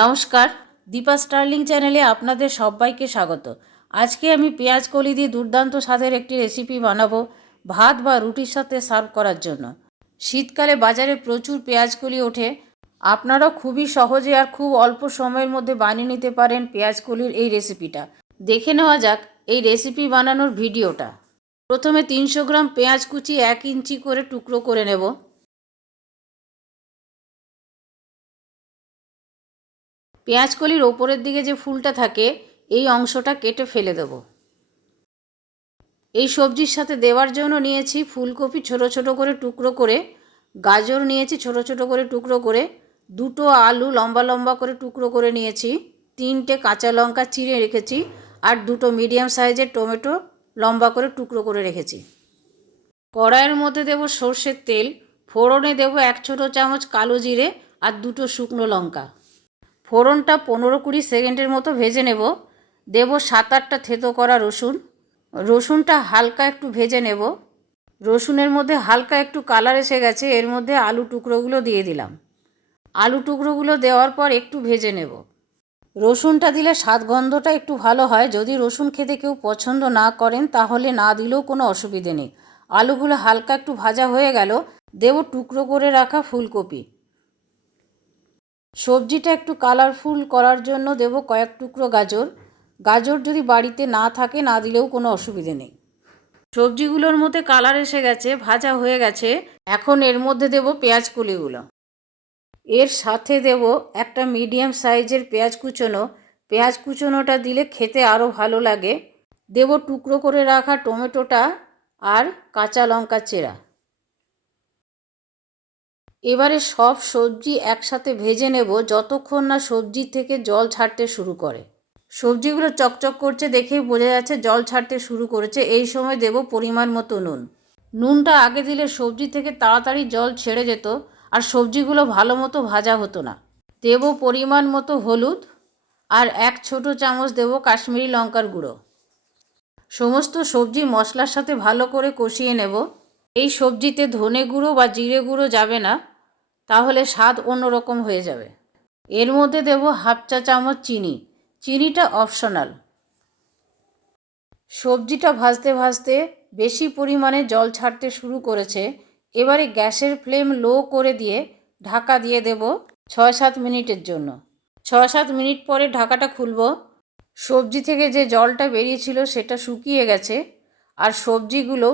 নমস্কার, দীপা স্টার্লিং চ্যানেলে আপনাদের সবাইকে স্বাগত। আজকে আমি পেঁয়াজ কলি দিয়ে দুর্দান্ত স্বাদের একটি রেসিপি বানাবো ভাত বা রুটির সাথে সার্ভ করার জন্য। শীতকালে বাজারে প্রচুর পেঁয়াজ কলি ওঠে। আপনারাও খুবই সহজে আর খুব অল্প সময়ের মধ্যে বানিয়ে নিতে পারেন পেঁয়াজ কলির এই রেসিপিটা দেখে নেওয়া যাক এই রেসিপি বানানোর ভিডিওটা। প্রথমে তিনশো গ্রাম পেঁয়াজ কুচি এক ইঞ্চি করে টুকরো করে নেব। পেঁয়াজ কলির ওপরের দিকে যে ফুলটা থাকে, এই অংশটা কেটে ফেলে দেব। এই সবজির সাথে দেওয়ার জন্য নিয়েছি ফুলকপি ছোট ছোট করে টুকরো করে, গাজর নিয়েছি ছোট ছোট করে টুকরো করে, দুটো আলু লম্বা লম্বা করে টুকরো করে নিয়েছি, তিনটে কাঁচা লঙ্কা চিড়ে রেখেছি, আর দুটো মিডিয়াম সাইজের টমেটো লম্বা করে টুকরো করে রেখেছি। কড়াইয়ের মধ্যে দেব সর্ষের তেল, ফোড়নে দেব এক ছোটো চামচ কালো জিরে আর দুটো শুকনো লঙ্কা। ফোড়নটা পনেরো কুড়ি সেকেন্ডের মতো ভেজে নেব। দেব সাত আটটা থেতো করা রসুন। রসুনটা হালকা একটু ভেজে নেব। রসুনের মধ্যে হালকা একটু কালার এসে গেছে, এর মধ্যে আলু টুকরোগুলো দিয়ে দিলাম। আলু টুকরোগুলো দেওয়ার পর একটু ভেজে নেব। রসুনটা দিলে স্বাদ গন্ধটা একটু ভালো হয়। যদি রসুন খেতে কেউ পছন্দ না করেন, তাহলে না দিলেও কোনো অসুবিধে নেই। আলুগুলো হালকা একটু ভাজা হয়ে গেল। দেব টুকরো করে রাখা ফুলকপি। সবজিটা একটু কালারফুল করার জন্য দেব কয়েক টুকরো গাজর। গাজর যদি বাড়িতে না থাকে, না দিলেও কোনো অসুবিধে নেই। সবজিগুলোর মধ্যে কালার এসে গেছে, ভাজা হয়ে গেছে। এখন এর মধ্যে দেব পেঁয়াজ কলিগুলো। এর সাথে দেব একটা মিডিয়াম সাইজের পেঁয়াজ কুচোনো। পেঁয়াজ কুচোনোটা দিলে খেতে আরও ভালো লাগে। দেব টুকরো করে রাখা টমেটোটা আর কাঁচা লঙ্কা চেরা। এবারে সব সবজি একসাথে ভেজে নেব যতক্ষণ না সবজি থেকে জল ছাড়তে শুরু করে। সবজিগুলো চকচক করছে দেখেই বোঝা যাচ্ছে জল ছাড়তে শুরু করেছে। এই সময় দেব পরিমাণ মতো নুন। নুনটা আগে দিলে সবজি থেকে তাড়াতাড়ি জল ছেড়ে যেত আর সবজিগুলো ভালো মতো ভাজা হতো না। দেব পরিমাণ মতো হলুদ আর এক ছোট চামচ দেব কাশ্মীরি লঙ্কার গুঁড়ো। সমস্ত সবজি মশলার সাথে ভালো করে কষিয়ে নেব। এই সবজিতে ধনে গুঁড়ো বা জিরে গুঁড়ো যাবে না। তাহলে স্বাদ অন্যরকম হয়ে যাবে। এর মধ্যে দেব হাফ চা চামচ চিনি। চিনিটা অপশনাল। সবজিটা ভাজতে ভাজতে বেশি পরিমাণে জল ছাড়তে শুরু করেছে। এবারে গ্যাসের ফ্লেম লো করে দিয়ে ঢাকা দিয়ে দেব ছয় সাত মিনিটের জন্য। ছয় সাত মিনিট পরে ঢাকাটা খুলব। সবজি থেকে যে জলটা বেরিয়েছিল সেটা শুকিয়ে গেছে আর সবজিগুলো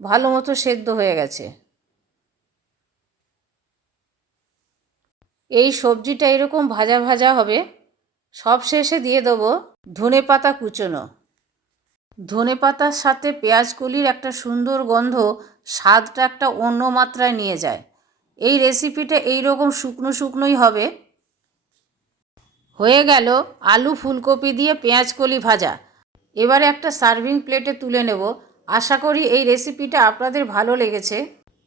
ভালো মতো সেদ্ধ হয়ে গেছে। এই সবজিটা এরকম ভাজা ভাজা হবে। সব শেষে দিয়ে দেবো ধনে পাতা কুচোনো। ধনে পাতার সাথে পেঁয়াজ কলির একটা সুন্দর গন্ধ স্বাদটা একটা অন্য মাত্রায় নিয়ে যায়। এই রেসিপিটা এই রকম শুকনো শুকনোই হবে। হয়ে গেল আলু ফুলকপি দিয়ে পেঁয়াজ কলি ভাজা। এবারে একটা সার্ভিং প্লেটে তুলে নেব। আশা করি এই রেসিপিটা আপনাদের ভালো লেগেছে।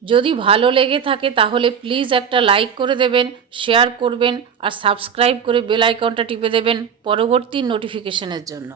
যদি ভালো লেগে থাকে তাহলে প্লিজ একটা লাইক করে দেবেন শেয়ার করবেন আর সাবস্ক্রাইব করে বেল আইকনটা টিপে দেবেন পরবর্তী নোটিফিকেশনের জন্য।